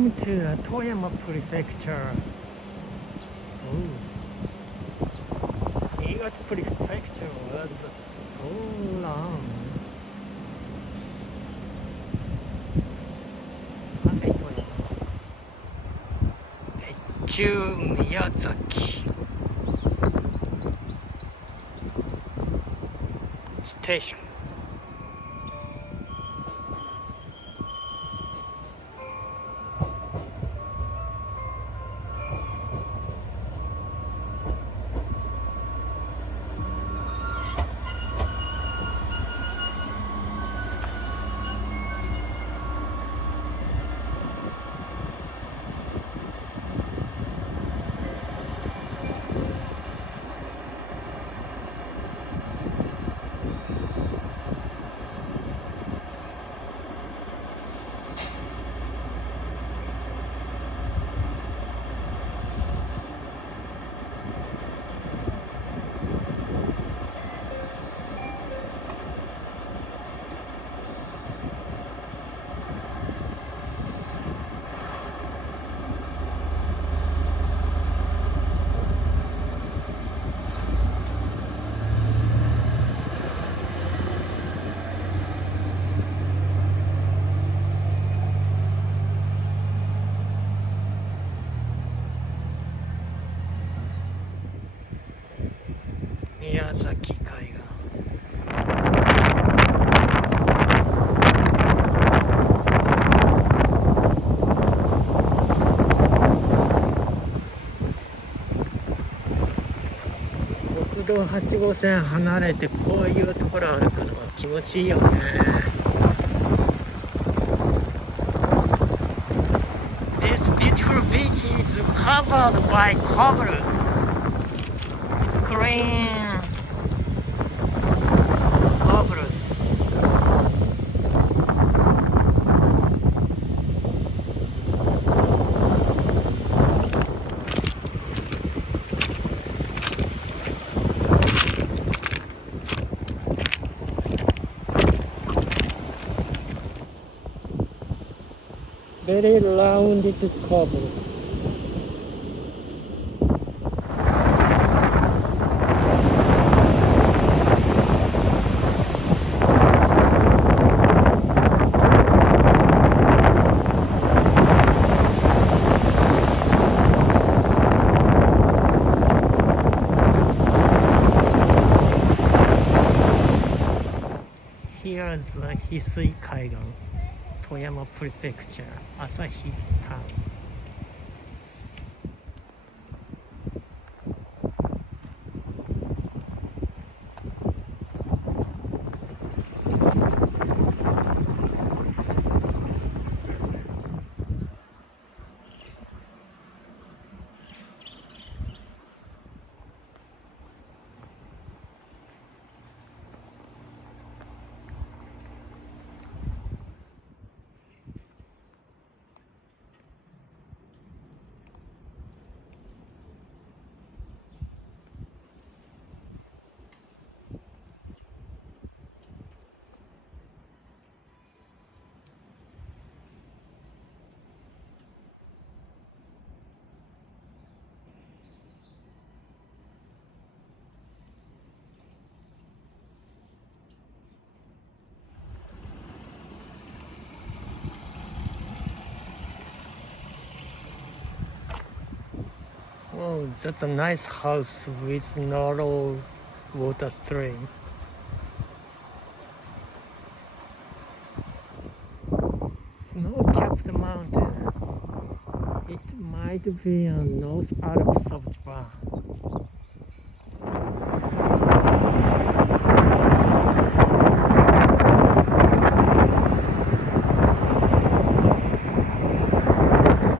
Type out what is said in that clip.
Welcome to the Toyama prefecture. Oh, Niigata prefecture was so long. Okay, Toyama. Echu Miyazaki Station. Miyazaki 海岸。国道8号線離れてこういうところ歩くのは気持ちいいよね。This beautiful beach is covered by cobble. It's green cobbles. Very rounded cobble. Here is the Hisui 海岸。富山 prefecture 朝日タウン。Oh, that's a nice house with narrow water stream. Snow-capped mountain. It might be a North Alps of Japan.